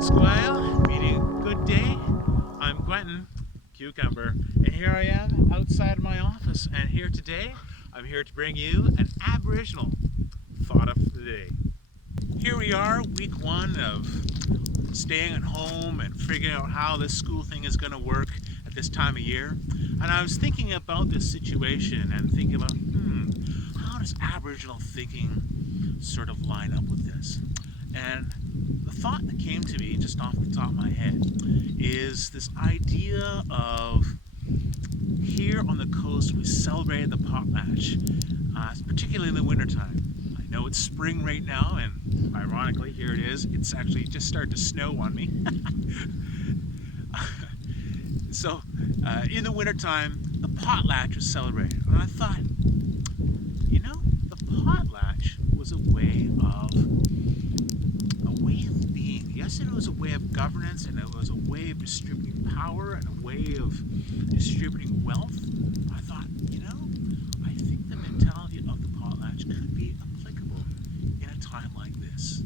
Squire, meaning good day. I'm Quentin, Q-cumber, and here I am outside my office. And here today, I'm here to bring you an Aboriginal thought of the day. Here we are, week one of staying at home and figuring out how this school thing is going to work at this time of year. And I was thinking about this situation and thinking about, how does Aboriginal thinking sort of line up with this? And the thought that came to me just off the top of my head is this idea of here on the coast we celebrated the Potlatch, particularly in the wintertime. I know it's spring right now, and ironically here it is, it's actually just started to snow on me. So in the wintertime the Potlatch was celebrated, and I thought, the Potlatch was a way of being. Yes, it was a way of governance, and it was a way of distributing power and a way of distributing wealth. I thought, I think the mentality of the Potlatch could be applicable in a time like this.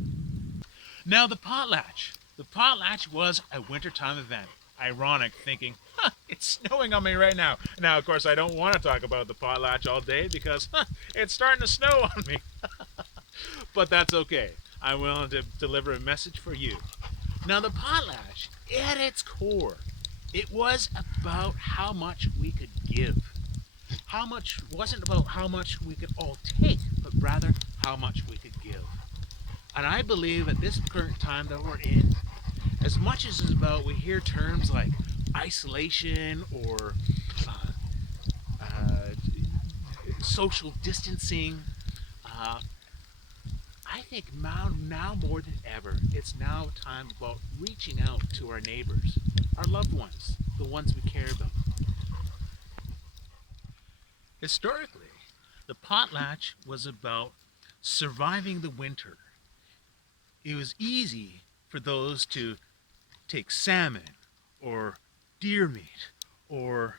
Now, the Potlatch was a wintertime event. Ironic, thinking, it's snowing on me right now. Now, of course, I don't want to talk about the Potlatch all day because it's starting to snow on me. But that's okay. I'm willing to deliver a message for you. Now, the Potlatch, at its core, it was about how much we could give. Wasn't about how much we could all take, but rather how much we could give. And I believe at this current time that we're in, as much as it's about, we hear terms like isolation or social distancing, I think now more than ever, it's now time about reaching out to our neighbors, our loved ones, the ones we care about. Historically, the Potlatch was about surviving the winter. It was easy for those to take salmon or deer meat or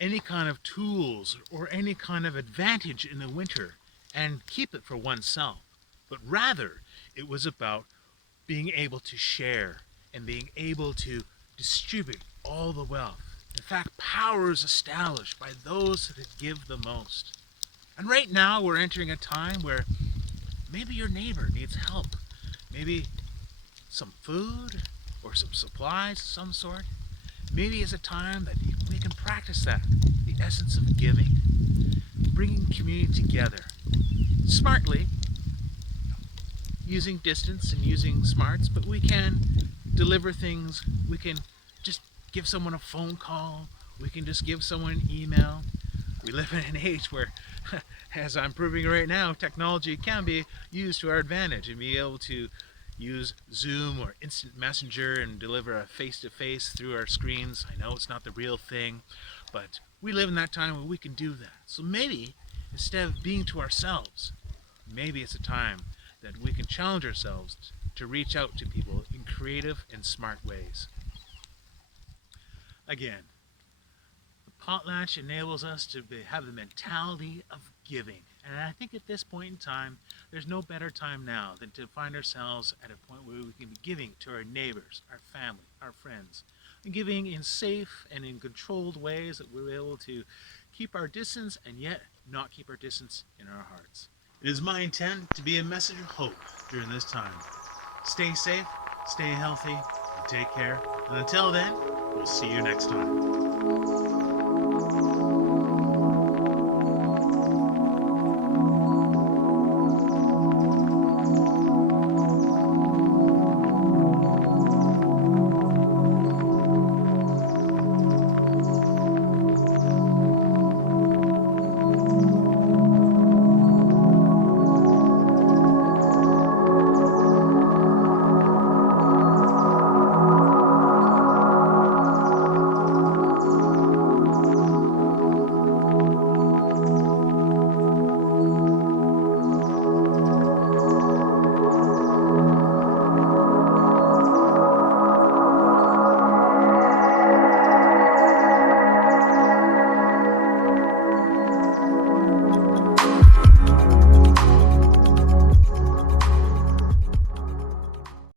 any kind of tools or any kind of advantage in the winter and keep it for oneself. But rather, it was about being able to share and being able to distribute all the wealth. In fact, power is established by those that give the most. And right now, we're entering a time where maybe your neighbor needs help. Maybe some food or some supplies of some sort. Maybe it's a time that we can practice that, the essence of giving, bringing community together smartly, using distance and using smarts, but we can deliver things. We can just give someone a phone call. We can just give someone an email. We live in an age where, as I'm proving right now, technology can be used to our advantage and be able to use Zoom or instant messenger and deliver a face-to-face through our screens. I know it's not the real thing, but we live in that time where we can do that. So maybe, instead of being to ourselves, maybe it's a time that we can challenge ourselves to reach out to people in creative and smart ways. Again, the Potlatch enables us to have the mentality of giving. And I think at this point in time, there's no better time now than to find ourselves at a point where we can be giving to our neighbors, our family, our friends, and giving in safe and in controlled ways that we're able to keep our distance and yet not keep our distance in our hearts. It is my intent to be a message of hope during this time. Stay safe, stay healthy, and take care. And until then, we'll see you next time.